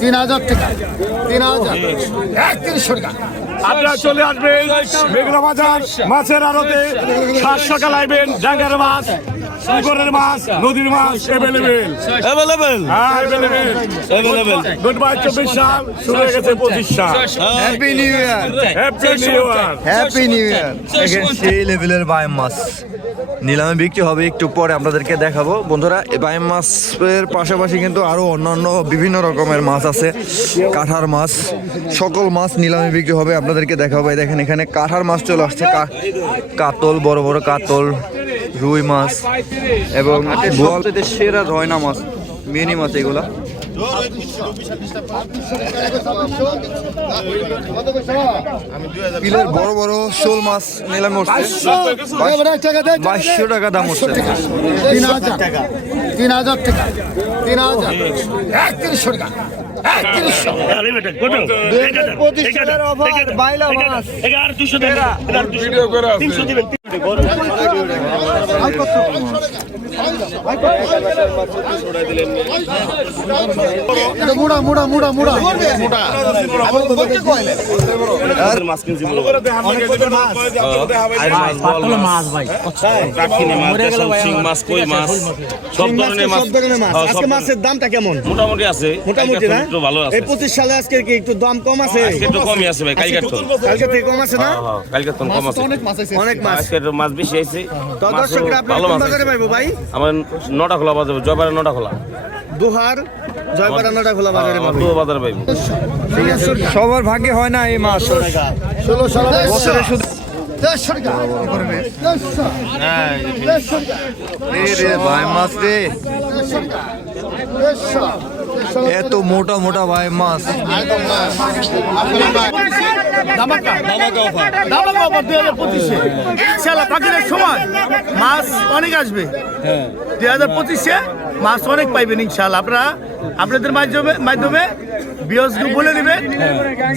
তিন হাজার টাকা। তিন হাজার। একত্রিশশো টাকা। আপনারা চলে আসবেন মেঘলা বাজার মাছের আড়তে। সাতশো টাকা লাইবেন ডাঙ্গার মাছ। সাগরের মাছ নদীর মাছ অ্যাভেলেবেল অ্যাভেলেবেল হ্যাঁ অ্যাভেলেবেল অ্যাভেলেবেল গুড বাই চব্বিশ সাল শুরু হয়ে গেছে পঁচিশ সাল। Happy new year happy new year happy new year দেখেন সেই লেভেলের বাইম মাছ। নিলামে বিক্রি হবে একটু পরে আপনাদেরকে দেখাবো। বন্ধুরা এই বাইম মাছের পাশাপাশি কিন্তু আরও অন্যান্য বিভিন্ন রকমের মাছ আছে। কাঠার মাছ সকল মাছ নিলামে বিক্রি হবে। আপনাদেরকে দেখাবো। এই দেখেন এখানে কাঠার মাছ চলে আসছে। কাতল বড় বড় কাতল। রুই মাছ এবং সেরা রয়না মাছ মিনি মাছ এগুলা। পিলের বড় বড় শোল মাছ নিলামে উঠছে। বাইশশো টাকা দাম উঠছে। তিন হাজার। টাকা তিন হাজার টাকা। তিন হাজার। একত্রিশশো টাকা। অফার বাইলা মুড়া মুড়া মুড়া মুড়া কাকিনি মাছ দেশাল শিং মাছ কই মাছ সব ধরনের মাছ মাছের দামটা কেমন মোটামুটি আছে মোটামুটি না? একটু ভালো আছে এই পঁচিশ সালে আজকে কি একটু দাম কম আছে? আজকে একটু কমই আছে ভাই তো। কালকে থেকে কম আছে না? হ্যাঁ, হ্যাঁ, তো কম আছে। অনেক মাছ আজকে একটু মাছ। বেশি আছে তো দর্শকরা আপনার কোন বাজারে পাইবো ভাই? আমার নটা খোলা বাজার জয়বারে নটা খোলা দুহার জয়পাড়ানোটা খোলা বাজারে দু বাজার পাইব সবার ভাগ্যে হয় না এই মাছ ষোলো ষোলো বছরে শুধু ভাই মাছ রে এত মোটা মোটা ভাই মাছ সময়। মাছ অনেক আসবে। দুই হাজার পঁচিশে মাছ অনেক পাইবেন ইনশাল্লাহ আপনারা আপনাদের মাধ্যমে মাধ্যমে বিয়সকে বলে দিবেন।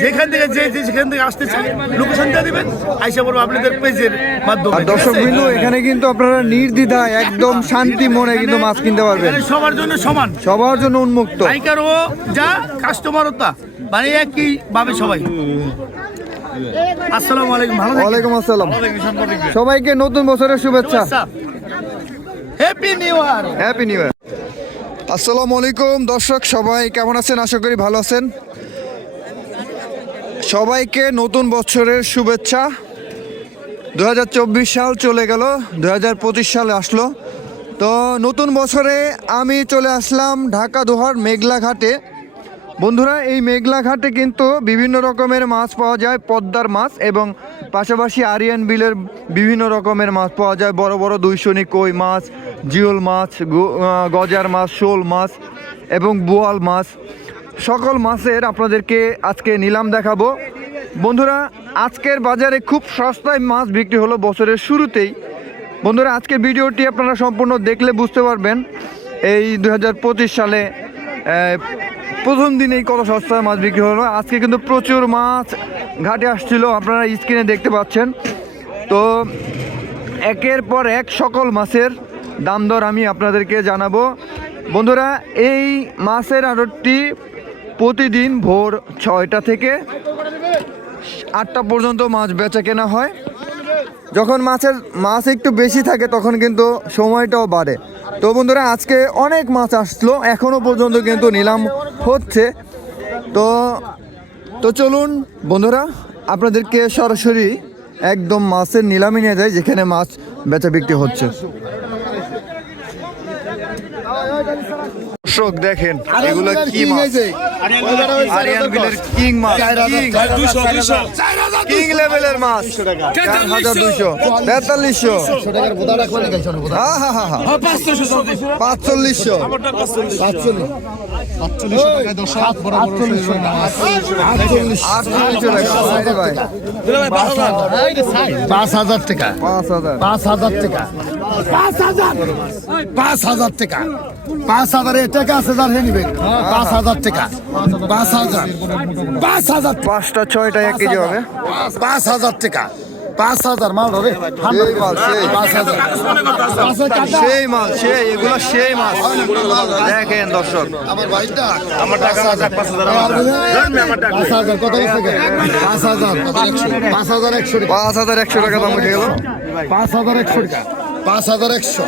যেখান থেকে যে যে যেখান থেকে আসতে চান লোকেশন দিয়ে দিবেন। আইসা পড়ব আপনাদের পেজের মাধ্যমে দর্শক বিন্দু এখানে কিন্তু আপনারা নির্দ্বিধায় একদম শান্তি মনে কিন্তু মাছ কিনতে পারবেন। সবার জন্য সমান। সবার জন্য উন্মুক্ত। পাইকারও যা কাস্টমারও তা। মানে একই ভাবে সবাই। আসসালামু আলাইকুম ভালো। ওয়ালাইকুম আসসালাম। সবাইকে নতুন বছরের শুভেচ্ছা। Happy new year happy new year আসসালামু আলাইকুম। দর্শক, সবাই কেমন আছেন? আশা করি ভালো আছেন। সবাইকে নতুন বছরের শুভেচ্ছা। দুহাজার চব্বিশ সাল চলে গেল দু হাজার পঁচিশ সালে আসলো। তো নতুন বছরে আমি চলে আসলাম ঢাকা দোহার মেঘলা ঘাটে। বন্ধুরা, এই মেঘলা ঘাটে কিন্তু বিভিন্ন রকমের মাছ পাওয়া যায়, পদ্মার মাছ এবং পাশাপাশি আরিয়ান বিলের বিভিন্ন রকমের মাছ পাওয়া যায়। বড় বড় দুইশনি কই মাছ, জিওল মাছ গজার মাছ, শোল মাছ এবং বোয়াল মাছ। সকল মাছের আপনাদেরকে আজকে নিলাম দেখাবো। বন্ধুরা, আজকের বাজারে খুব সস্তায় মাছ বিক্রি হলো বছরের শুরুতেই। বন্ধুরা, আজকের ভিডিওটি আপনারা সম্পূর্ণ দেখলে বুঝতে পারবেন। এই দু হাজার পঁচিশ সালে প্রথম দিনেই কত সস্তায় মাছ বিক্রি হলো? আজকে কিন্তু প্রচুর মাছ ঘাটে আসছিল, আপনারা স্ক্রিনে দেখতে পাচ্ছেন। তো একের পর এক সকল মাছের দাম দর আমি আপনাদেরকে জানাব। বন্ধুরা, এই মাছের আড়তটি প্রতিদিন ভোর ছয়টা থেকে আটটা পর্যন্ত মাছ বেচা কেনা হয়। যখন মাছের মাছ একটু বেশি থাকে, তখন কিন্তু সময়টাও বাড়ে। তো বন্ধুরা, আজকে অনেক মাছ আসলো। এখনও পর্যন্ত কিন্তু নিলাম হচ্ছে। তো তো চলুন বন্ধুরা, আপনাদেরকে সরাসরি একদম মাছের নিলামে নিয়ে যায় যেখানে মাছ বেচা বিক্রি হচ্ছে। দর্শক দেখেন এগুলো কি মাছ? আরিয়ান কিং মাছ কিং লেভেলের মাছ। চার হাজার দুইশো তেতাল্লিশশো। হ্যাঁ হ্যাঁ হ্যাঁ হ্যাঁ পাঁচচল্লিশশো। পাঁচ হাজার টাকা। পাঁচ হাজার। পাঁচ হাজার টাকা। পাঁচ হাজার। পাঁচ হাজার টাকা। পাঁচ হাজার টাকা আছে যার হে নিবেন। পাঁচ হাজার টাকা। পাঁচ হাজার। পাঁচ হাজার পাঁচটা ছয়টা এক কেজি হবে। পাঁচ হাজার টাকা। পাঁচ হাজার মাল সেই। পাঁচ হাজার। সেই মাল সেই এগুলো সেই মাল। দেখেন দর্শক। আমার টাকা পাঁচ হাজার পাঁচ হাজার। কত পাঁচ হাজার। পাঁচ হাজার একশো টাকা। পাঁচ হাজার একশো টাকা দাম উঠে গেল। পাঁচ হাজার একশো টাকা। পাঁচ হাজার একশো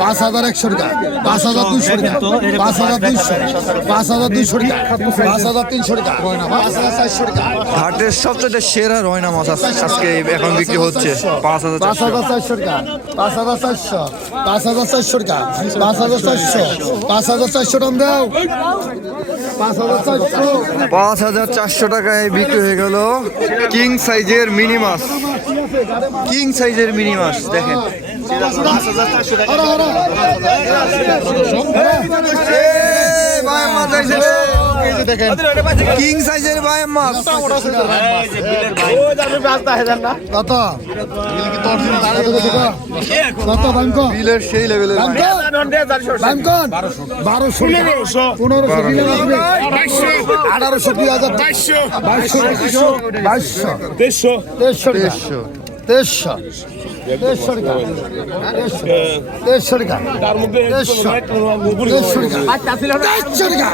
পাঁচ হাজার একশো টাকা পাঁচ হাজার দুইশো টাকা পাঁচ হাজার দুইশো পাঁচ হাজার দুইশো টাকা পাঁচ হাজার তিনশো টাকা পাঁচ হাজার চারশো টাকা হাটের সবচেয়ে সেরা রয়না মাছ আজ- আজকে এখন বিক্রি হচ্ছে পাঁচ হাজার পাঁচ হাজার চারশো টাকা পাঁচ হাজার চারশো পাঁচ হাজার চারশো টাকা পাঁচ হাজার চারশো পাঁচ হাজার চারশো টাকা দাও পাঁচ হাজার চারশো পাঁচ হাজার চারশো টাকায় বিক্রি হয়ে গেল কিং সাইজের মিনি মাছ কিং সাইজের মিনি মাছ দেখেন। এই দেখেন কিং সাইজের ভাই। মাছ কত কত সেই লেভেলে বাঙ্ক বারোশো। পনেরোশো। আঠারোশো দুই হাজার। বাইশশো। বাইশশো। বাইশশো। দেড়শো দেড়শো দেড়শো টাকা দেড়শো দেড়শো টাকা দেড়শো দেড়শো টাকা দেড়শো টাকা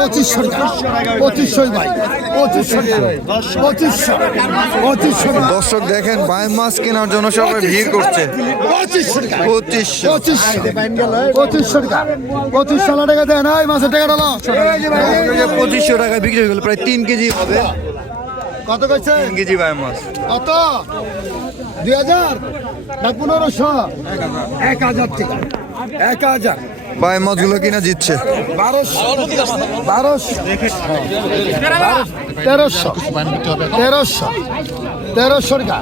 পঁচিশশো টাকা ভাই পঁচিশশো টাকা পঁচিশশো দর্শক দেখেন বায়াম মাছ কেনার জন্য সবাই ভিড় করছে। পঁচিশশো টাকা পঁচিশশো পঁচিশশো পঁচিশশো টাকা পঁচিশশো টাকা দেন এই মাসের টাকা ডালো পঁচিশশো টাকা বিক্রি হয়ে গেল প্রায় তিন কেজি হবে। কত কইছে? তিন কেজি বায়াম মাছ। কত? দুই হাজার না পনেরোশো? এক হাজার টাকা। এক হাজার। কিনা জিতছে। বারোশো। বারোশো। তেরোশো। তেরোশো। তেরোশো। টাকা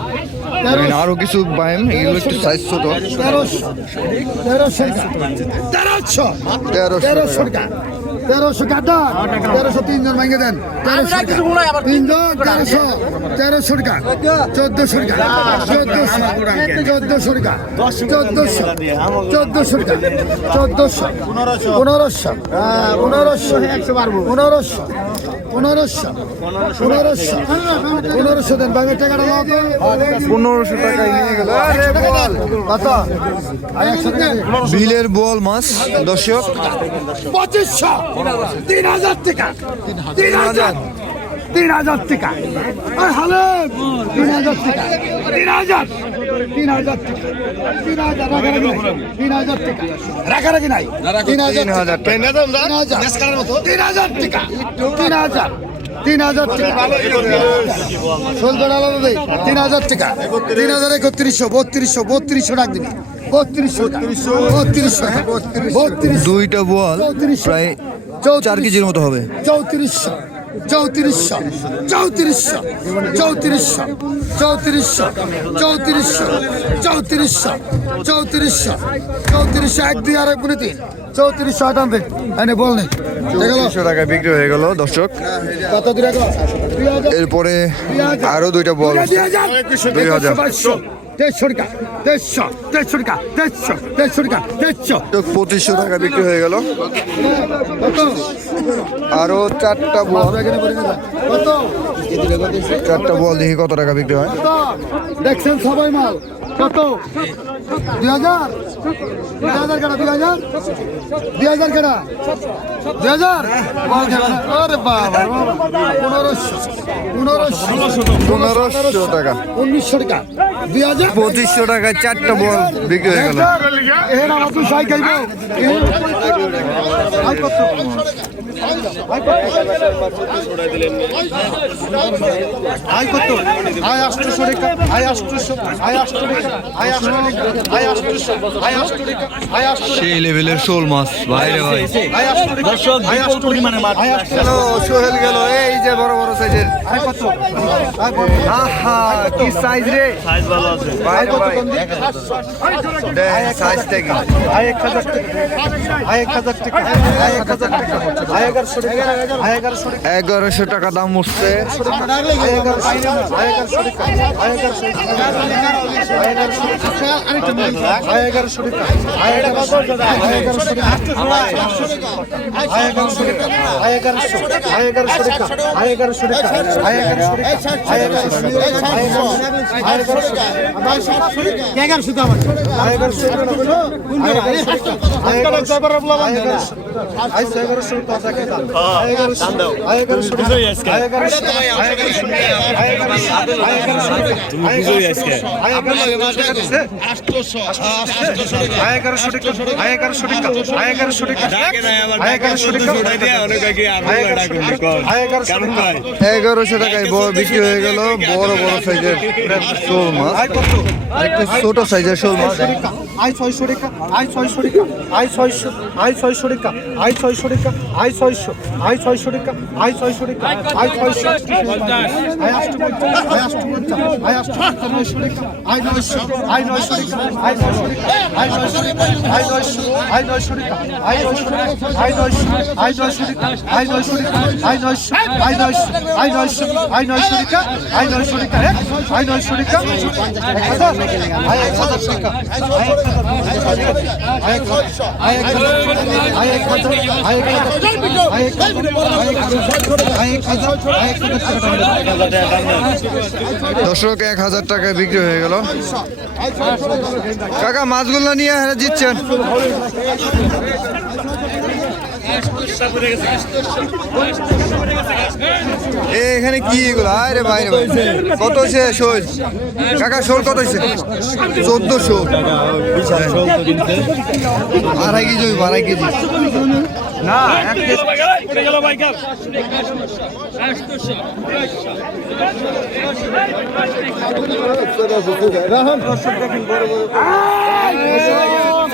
এখানে আরও কিছু বায়াম এগুলো একটু সাইজ ছোট। তেরোশো। তেরোশো তেরোশো তেরোশো। তেরোশো টাকা তেরোশো কাটা তেরোশো তিনজন ভেঙে দেন। তেরোশো তিনজন তেরোশো তেরোশো টাকা চোদ্দশো টাকা চোদ্দশো চোদ্দশো টাকা চোদ্দশো চোদ্দশো টাকা চোদ্দশো পনেরোশো পনেরোশো পনেরোশো পনেরোশো পনেরোশো পনেরোশো দেন ভাঙে টাকাটা দাও তো। পনেরোশো টাকায় নিয়ে গেল। কত আর একশো বিলের বোয়াল মাছ দর্শক। পঁচিশশো। তিন হাজার টাকা তিন হাজার তিন হাজার টাকা আর হালে তিন হাজার টাকা তিন হাজার তিন হাজার টাকা তিন হাজার রাখারাখি নাই তিন হাজার টাকা রাখারাখি নাই তিন হাজার তিন হাজার তিন হাজার টাকা তিন হাজার তিন হাজার টাকা ষোলো আলাদা তিন হাজার টাকা তিন হাজার একত্রিশশো বত্রিশশো বত্রিশশো টাকা দুইটা বোয়াল প্রায় চার কেজির মতো হবে। চৌত্রিশশো চৌত্রিশশো চৌত্রিশশো চৌত্রিশশো চৌত্রিশশো চৌত্রিশশো চৌত্রিশশো চৌত্রিশশো চৌত্রিশশো এক দুই আর এক গুণে তিন। চৌত্রিশশো আটানবে এনে বল নেই তিনশো টাকায় বিক্রি হয়ে গেল দর্শক। কত এরপরে আরও দুইটা বল। দুই হাজার। দেড়শো টাকা দেড়শো দেড়শো টাকা দেড়শো। দেড়শো টাকা দেড়শো পঁচিশশো টাকা বিক্রি হয়ে গেল। আরও চারটা বল। চারটা বল দেখি কত টাকা বিক্রি হয়। দেখছেন সবাই মাল। কত? দুই হাজার? দুই হাজার কেনা দুই হাজার? দুই হাজার কেনা? দুই হাজার? আরে বাবা পনেরোশো পনেরোশো পনেরোশো টাকা। উনিশশো টাকা। দুই হাজার? পঁচিশশো টাকায় চারটা বল বিক্রি হয়ে গেল। এর আমার তুই আয় কত আয় আষ্টশো টাকা আয় আষ্টশো আয় আষ্টশো টাকা আয় আষ্টশো আয় আষ্টশো আয় আষ্টশো টাকা আয় আষ্টশো সেই লেভেলের শোল মাছ ভাইরে ভাই আয় আষ্টশো টাকা দর্শক বিপুল পরিমাণে মাছ গেল সোহেল গেল এই যে বড় বড় সাইজের। আয় কত আয় আহা কি সাইজ রে। সাইজ ভালো আছে। ভাই ভাই। আয় আয় টাকা। আয় টাকা। আয় টাকা। আয় এগারোশো টাকা। দাম উঠছে। এগারোশো টাকা। এগারোশো টাকায় বিক্রি হয়ে গেল, বড় বড় সাইজের শোল মাছ ছোট সাইজের শোল মাছ আই ছয়শো টাকা, আই ছয়শো টাকা, আই ছয়শো আই ছয়শো টাকা। আয় ছয়শো টাকা আয় ছয়শো আয় ছয়শো টাকা আয় ছয়শো টাকা আয় ছয়শো আয় আষ্টপঞ্চাশ আয় আষ্টপঞ্চাশ আয় আষ্টপঞ্চাশ নয়শো টাকা আয় নয়শো আয় নয়শো টাকা আয় নয়শো টাকা আয় নয়শো টাকা আয় নয়শো আয় নয়শো টাকা আয় নয়শো টাকা আয় নয়শো আয় নয়শো টাকা আয় নয়শো টাকা আয় নয়শো আয় নয়শো আয় নয়শো আয় নয়শো টাকা আয় নয়শো টাকা আয় নয়শো টাকা এক হাজার আয় এক হাজার টাকা আয় আয় এক হাজার আয় এক হাজার আয় এক হাজার দর্শক এক হাজার টাকায় বিক্রি হয়ে গেল। কাকা মাছগুলো নিয়ে জিতছেন। এখানে কি এগুলো? আরে ভাই রে ভাই। কত সে শোল কাকা শোল কত হয়েছে? চোদ্দশো। আড়াই কেজি হইবো, আড়াই কেজি। বড় বড়। সাইজের কই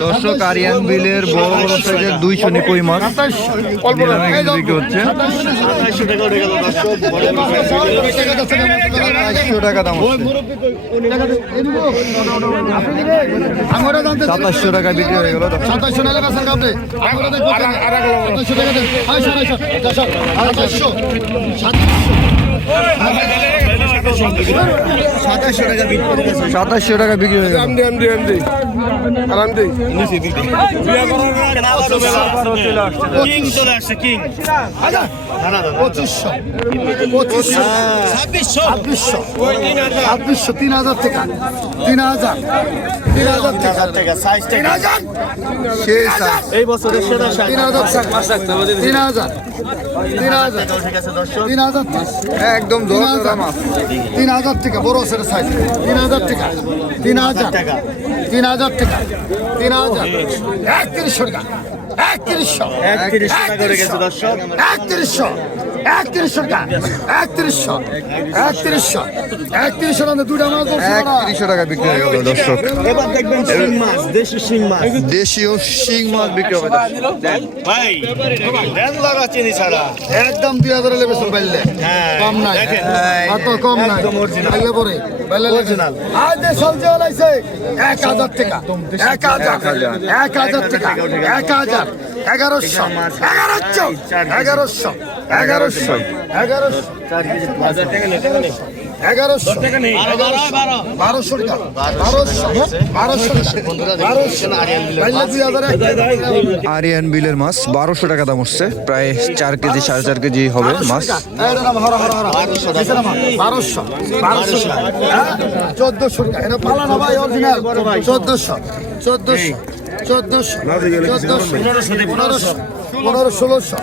দর্শক আরিয়ান বিলের বড় বড় সাইজের দুইশো নিপুই মাছ বিক্রি হচ্ছে সাতাশশো টাকা দাম সাতাশশো টাকা বিক্রি হয়ে গেল সাতাশশো টাকা সাতাশশো টাকা সাতাশশো সাতাশশো সাতাশশো টাকা বিক্রি হয়ে ছাব্বিশশো। তিন হাজার। টাকা। তিন হাজার। তিন হাজার টাকা তিন হাজার। এই বছরের সেরা তিন হাজার। তিন হাজার। তিন হাজার। তিন হাজার। একদম দশ হাজার তিন হাজার টাকা বড় সেটা সাইজ তিন হাজার টাকা তিন হাজার টাকা তিন হাজার টাকা তিন হাজার। একত্রিশশো টাকা একত্রিশশো একত্রিশশো একত্রিশশো। একত্রিশশো টাকা। একত্রিশশো। একত্রিশশো। একত্রিশশো টাকা দুটা মাছ। একত্রিশশো টাকা বিক্রি হয়ে গেল দর্শক। এবার দেখবেন শিং মাছ দেশি শিং মাছ। দেশীয় শিং মাছ বিক্রি হবে ভাই লাগা চিনি ছাড়া। একদম দুই হাজার লেবেছেন বাইলে। কম নাই। এত কম নাই। বাইলে পরে বাইলে অরিজিনাল আজ যে সবজি হলাইছে এক হাজার টাকা। এক হাজার। এক হাজার। টাকা। এক হাজার। এগারোশো এগারোশো এগারোশো এগারোশো এগারোশো এগারোশো বারোশো টাকা আরিয়ান বিলের মাছ বারোশো টাকা দাম উঠছে প্রায় চার কেজি সাড়ে চার কেজি হবে মাছ। বারোশো বারোশো চোদ্দশো টাকা। এটা পালানো ভাই অরিজিনাল চোদ্দশো চোদ্দশো। চোদ্দশো চোদ্দশো পনেরোশো পনেরো ষোলোশো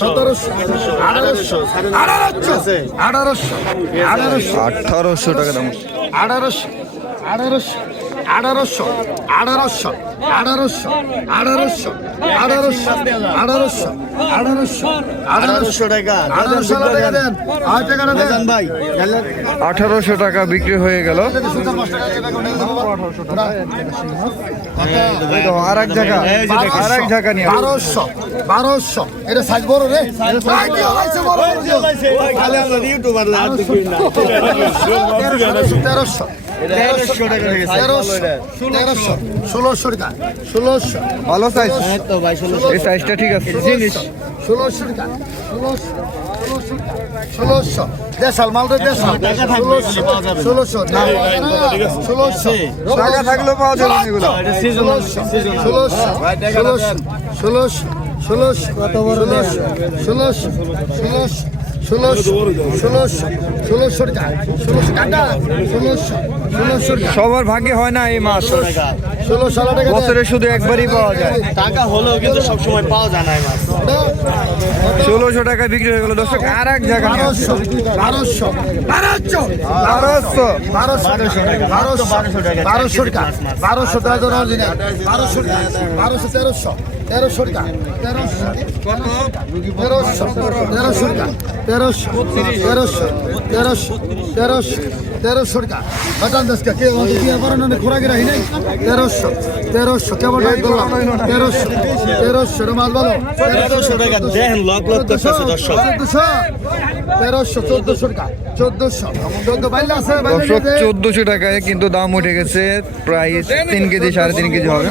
সতেরোশো আঠারোশো আঠারোশো আঠারোশো আঠারোশো আঠারোশো টাকা দাম আঠারোশো আঠারোশো আঠারোশো আঠারোশো আঠারোশো আঠারোশো আঠারোশো আঠারোশো আঠারোশো আঠারোশো টাকা আঠারোশো টাকা দেন টাকাটা দেন ভাই আঠারোশো টাকা বিক্রি হয়ে গেল আর এক জায়গা। আর এক জায়গা নিয়ে আসো। বারোশো বারোশো। এটা সাইজ বড় রে। তেরোশো ভালো সাইজ এই সাইজটা ঠিক আছে। জিনিস। ষোলোশো টাকা ষোলোশো ষোলোশো টাকা ষোলোশো। দেশাল মালটা দেশাল। ষোলোশো টাকা থাকলেও পাওয়া যাবে ষোলোশো ষোলোশো ষোলোশো সবার ভাগ্যে হয় না এই মাছ। বছরে শুধু একবারই পাওয়া যায়। টাকা হলেও কিন্তু সবসময় পাওয়া যায় না এই মাছ ষোলোশো টাকা বিক্রি হয়ে গেল। দর্শক আর এক জায়গা নিয়ে আসো। বারোশো বারোশো বারোশো। বারোশো বারোশো বারোশো টাকা বারোশো টাকা ধরো অরিজিনাল বারোশো টাকা বারোশো তেরোশো তেরোশো টাকা তেরোশো তেরোশো তেরোশো টাকা তেরোশো তেরোশো তেরোশো তেরোশো তেরোশো টাকা। বাটান দশটা কে আমাকে দিয়ে পারো না খোরাকি রাখি নাই? তেরোশো তেরোশো কেমন টাকা করলাম তেরোশো তেরোশো মাল বলো। তেরোশো টাকা দেখেন লক লক করতেছে দর্শক। চোদ্দশো। তেরোশো চোদ্দশো টাকা চোদ্দশো। চোদ্দ বাইলে আছে দর্শক চোদ্দশো টাকায় কিন্তু দাম উঠে গেছে। প্রায় তিন কেজি সাড়ে তিন কেজি হবে।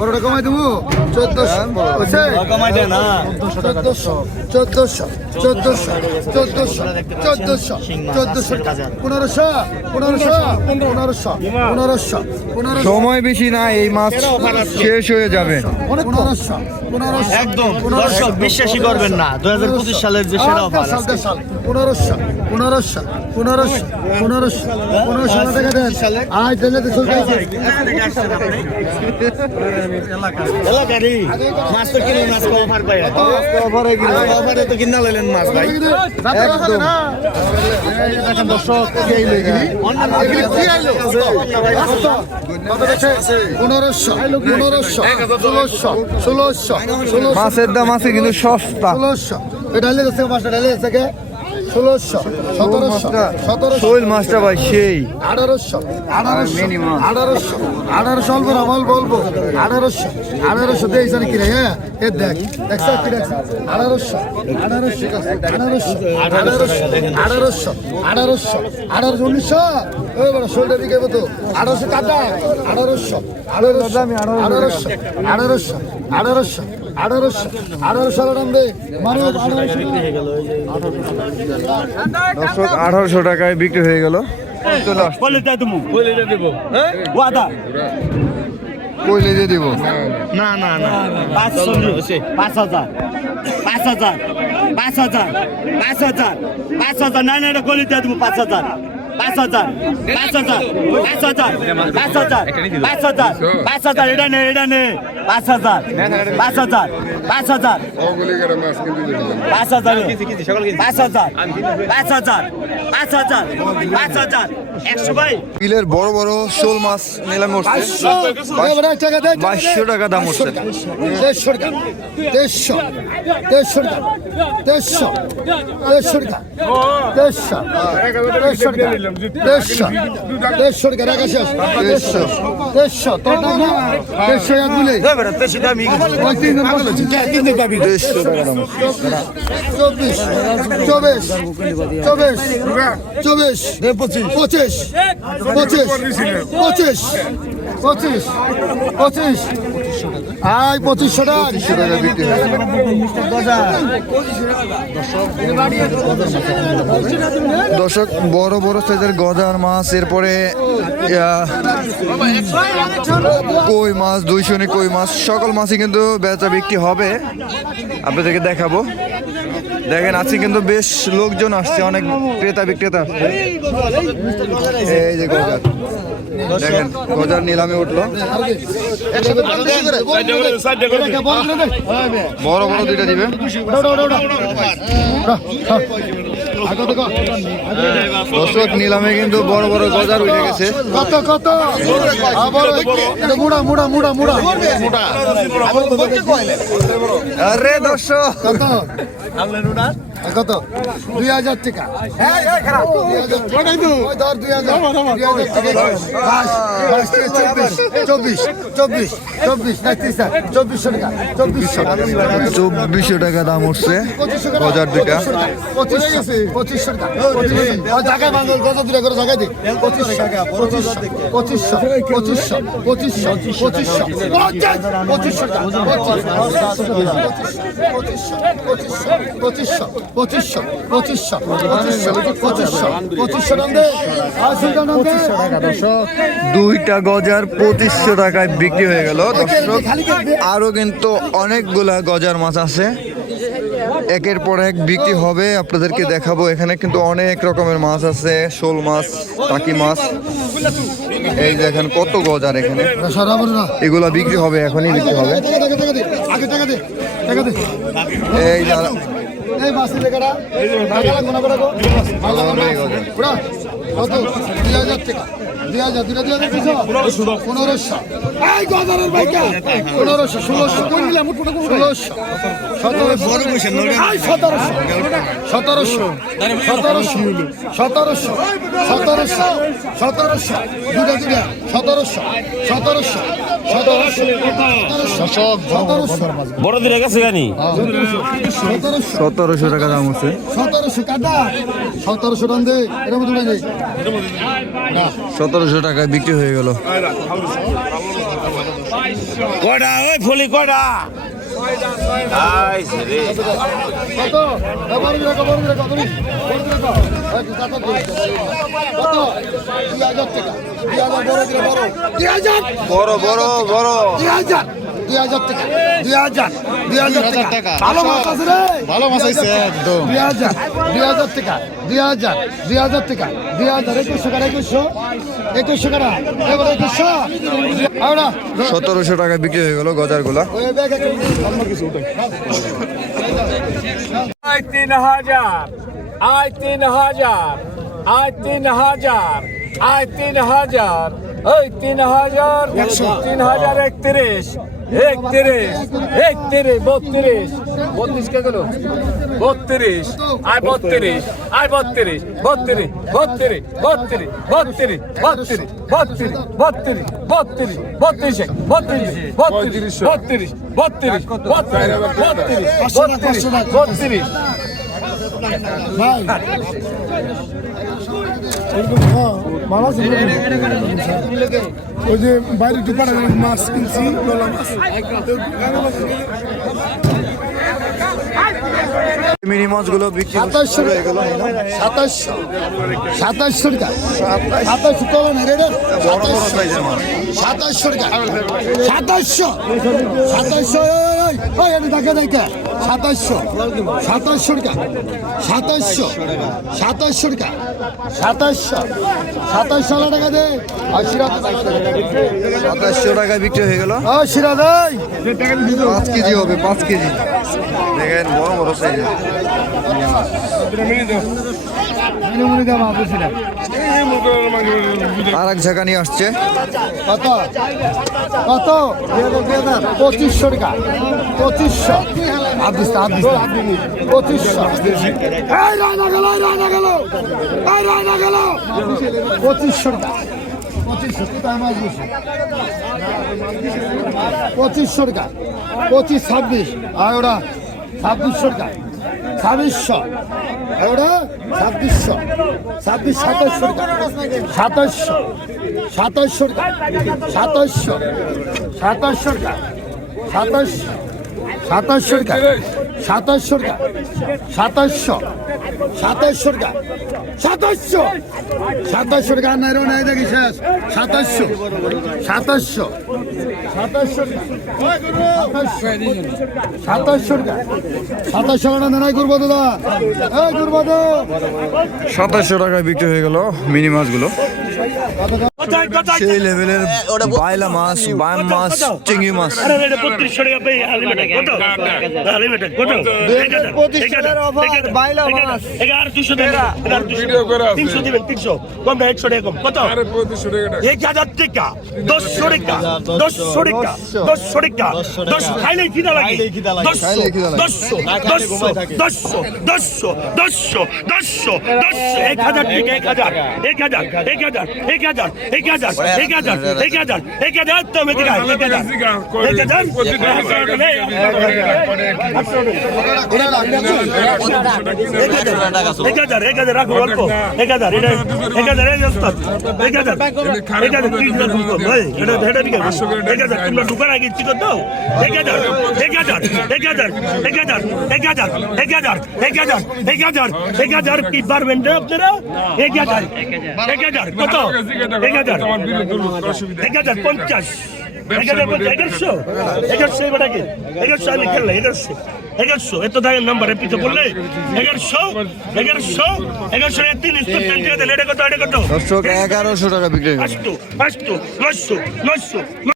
বড়টা কমাই দেবো? চোদ্দশো। বুঝছে কমাই দেয় না। চোদ্দশো চোদ্দশো চোদ্দশো চোদ্দশো চোদ্দশো চোদ্দশো পনেরোশো পনেরোশো পনেরোশো পনেরোশো পনেরোশো। সময় বেশি না এই মাছ শেষ হয়ে যাবে। পনেরোশো পনেরোশো একদম। দর্শক বিশ্বাসই করবেন না। পঁচিশ সালের যে সেরা অফার পনেরোশো পনেরোশো পনেরোশো পনেরোশো পনেরোশো টাকা দেন। আজ দিলে চলতে আছে মাছ তো কিনে মাছ অফার পাই অফারে তো কিনা লইলেন মাছ ভাই। দর্শক পনেরোশো পনেরোশো ষোলোশো ষোলোশো ষোলোশো মাছের দাম আছে কিন্তু সস্তা। ষোলোশো ঢালে যাচ্ছে মাছটা ঢালে যাচ্ছে কে ষোলোশো সতেরোশো সতেরোশো মাছটা ভাই সেই আঠারোশো আঠারোশো। আঠারোশো আঠারোশো অল্প না বলব আঠারোশো আঠারোশো দেখ জানি কি রে হ্যাঁ এ দেখ দেখছ কি দেখছ আঠারোশো আঠারোশো আঠারোশো আঠারোশো আঠারোশো আঠারোশো আঠারোশো উনিশশো ওই বড় শোলটা দিকে তো আঠারোশো কাটা আঠারোশো আঠারোশো আঠারোশো আঠারোশো আঠারোশো আঠারোশো আঠারোশো দর্শক আঠারোশো টাকায় বিক্রি হয়ে গেল। কইলে দিয়ে দিব। না না না। পাঁচশো পাঁচ হাজার। পাঁচ হাজার। পাঁচ হাজার। পাঁচ হাজার। পাঁচ হাজার। না না এটা গলি দিয়ে দেবো পাঁচ হাজার। পাঁচ হাজার পাঁচ হাজার পাঁচ হাজার পাঁচ হাজার পাঁচ হাজার পাঁচ হাজার এটা নে এটা নে পাঁচ হাজার পাঁচ হাজার পাঁচ হাজার পাঁচ হাজার পাঁচ হাজার পাঁচ হাজার পাঁচ হাজার পাঁচ হাজার একশো ভাই বিলের বড় বড় শোল মাছ নিলামে বাইশশো টাকা দাম উঠছে দেড়শো টাকা দেড়শো দেড়শো টাকা দেড়শো দেড়শো টাকা দেড়শো দেড়শো টাকা দেড়শো। দেড়শো টাকা রাখা শেষ। দেড়শো। দেড়শো তোর দাম না? দেড়শো এক দিলে ওই তিন দিন বসে। দেড়শো টাকা দাম চব্বিশ চব্বিশ চব্বিশ চব্বিশ পঁচিশ। পঁচিশ পঁচিশ পঁচিশ পঁচিশ পঁচিশ আয়, পঁচিশশো টাকা। পঁচিশশো টাকা দর্শক, বড় বড় সাইজের গজার মাছ, এরপরে কই মাছ, দুইশো কই মাছ, সকল মাছই কিন্তু বেচা বিক্রি হবে। আপনাদেরকে দেখাবো। দেখেন, আজকে কিন্তু বেশ লোকজন আসছে, অনেক ক্রেতা বিক্রেতা এই যে গজার। দেখেন, গজার নিলামে উঠল। বড় বড় দুইটা দিবে। দর্শক নিলামে কিন্তু বড় বড় গজার উঠে গেছে। কত কত? মুড়া মুড়া মুড়া মুড়া। মুড়া। আরে দর্শক। কত? কত? দুই হাজার টাকা। চব্বিশশো টাকা দাম উঠছে। গজার দুটা পঁচিশশো পঁচিশশো। টাকা। পঁচিশশো। পঁচিশশো পঁচিশশো পঁচিশশো পঁচিশশো পঁচিশশো পঁচিশশো পঁচিশশো। পঁচিশশো পঁচিশশো পঁচিশশো পঁচিশশো পঁচিশশো পঁচিশশো পঁচিশশো টাকা দে আশি টাকা পঁচিশশো টাকা দর্শক দুইটা গজার পঁচিশশো টাকায় বিক্রি হয়ে গেল দর্শক। আরও কিন্তু অনেকগুলা গজার মাছ আছে। একের পর এক বিক্রি হবে আপনাদেরকে দেখাবো। এখানে কিন্তু অনেক রকমের মাছ আছে শোল মাছ টাকি মাছ। এই দেখেন কত গজার এখানে। এগুলা বিক্রি হবে এখনই বিক্রি হবে। এই এই মাছ দিলে কাটা গোনা করে ওরা কত? দুই হাজার টাকা। দুই হাজার দুই হাজার দুশো পনেরোশো। এই গজারের বাইকে। পনেরোশো ষোলোশো। কই নিলাম ষোলোশো। সতেরোশো। সতেরোশো। সতেরোশো। সতেরোশো। সতেরোশো। সতেরোশো। দুটা সতেরোশো। সতেরোশো। সতেরোশো টাকা দাম আছে। সতেরোশো সতেরোশো সতেরোশো টাকায় বিক্রি হয়ে গেল। কটা ওই ফুলি কটা বড় বড় বড়। দুই হাজার টাকা দুই হাজার দুই টাকা দুই হাজার দুই টাকা। ভালো মাছ আছে রে। ভালো মাছ আছে একদম। দুই হাজার দুই হাজার টাকা দুই হাজার দুই হাজার টাকা দুই হাজার একুশশো টাকা একুশশো একুশশো টাকা এবার একুশশো। সতেরোশো টাকায় বিক্রি হয়ে গেল গজারগুলা। আয় তিন হাজার আয় তিন হাজার আয় তিন হাজার আয় তিন হাজার ওই তিন হাজার তিন হাজার একত্রিশ। একত্রিশ একত্রিশ বত্রিশ বত্রিশ কে গেল বত্রিশ আয় বত্রিশ আয় বত্রিশ বত্রিশ বত্রিশ বত্রিশ বত্রিশ বত্রিশ বত্রিশ বত্রিশ বত্রিশ বত্রিশ বত্রিশ বত্রিশ বত্রিশ বত্রিশ বত্রিশ বত্রিশ বত্রিশ হ্যাঁ, ভালো আছে ওই যে বাইরে টুপাটা মাছ কিনছি মিনি মাছগুলো বিক্রি হয়ে সাতাশশো। সাতাশশো টাকা। সাতাশশো টাকা না সাতাশশো। সাতাশশো। ওই এটা দেখে দেখে। সাতাশশো। সাতাশশো টাকা। সাতাশশো। সাতাশশো টাকা। সাতাশশো। সাতাশশো টাকা দে। আর সিরাজ সাতাশশো টাকায় বিক্রি হয়ে গেল। ও সিরাজ পাঁচ কেজি হবে পাঁচ কেজি। দেখেন বড় বড় সাইজের। আর এক জায়গা নিয়ে আসছে। কত? কত? পঁচিশশো টাকা। পঁচিশশো। আদিস্তা আদিস্তা পঁচিশশো। পঁচিশশো টাকা। পঁচিশশো টাকা। পঁচিশ ছাব্বিশ। আর ওরা ছাব্বিশশো টাকা। ছাব্বিশশো। আর ছাব্বিশশো। ছাব্বিশ সাতাশশো সাতাশশো সাতাশশো সাতাশশো সাতাশশো টাকা। সাতাশশো সাতাশশো টাকা। সাতাশশো টাকা সাতাশশো। সাতাশশো টাকা সাতাশশো। সাতাশশো টাকা নাই রে নাই দেখি শেষ। সাতাশশো। সাতাশশো। সাতাশশো সাতাশশো টাকা সাতাশশো টাকা নাই করব দাদা। এই করব সাতাশশো টাকায় বিক্রি হয়ে গেল মিনি মাছগুলো। সেই লেভেলের বাইলা মাছ বায়ান মাছ চিংড়ি মাছ। এক হাজার এক হাজার। এক হাজার। এক হাজার। এক হাজার। এক হাজার এক হাজার এক হাজার এক হাজার এক হাজার তো আমি দিঘা এক হাজার এক হাজার এক হাজার এক হাজার এক হাজার রাখো অল্প এটা এই ওস্তাদ ভাই এটা এটা ঠিক তোমরা আগে এক হাজার কি পারবেন না আপনারা কত হাজার। এক হাজার পঞ্চাশ। এক হাজার পঞ্চাশ এগারোশো? এগারোশো আমি খেললাম এগারোশো। এগারোশো এত দামের নাম্বারে পিছু বললে? এগারোশো এগারোশো এগারোশো তিন এটা কত এটা কত? দর্শক এগারোশো টাকা বিক্রি নশো নশো